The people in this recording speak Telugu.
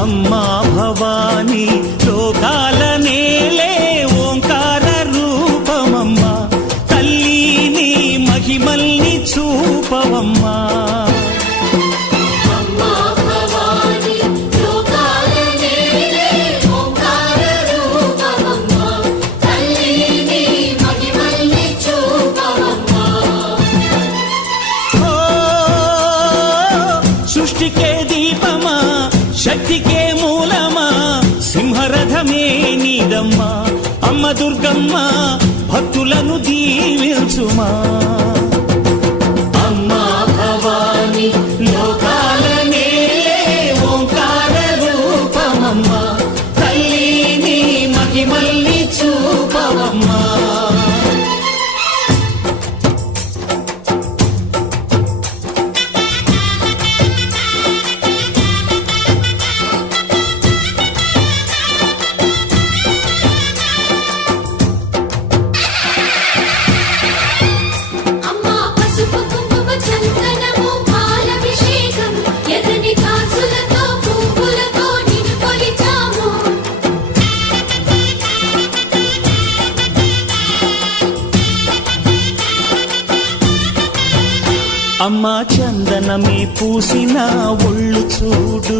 అమ్మా భవాని లోకాల నేలే ఓంకార రూపమమ్మా, తల్లి నీ మహిమల్ని చూపవమ్మా. సృష్టికే దీపమా, శక్తికే మూలమా, సింహరథమే నీదమ్మా. అమ్మ దుర్గమ్మ భక్తులను దీవించుమా. అమ్మా భవాని లోకాల నేలే ఓంకార రూపమమ్మా, తల్లి నీ మహిమల్ని చూపవమ్మా. అమ్మా చందనమే పూసిన ఒళ్ళు చూడు.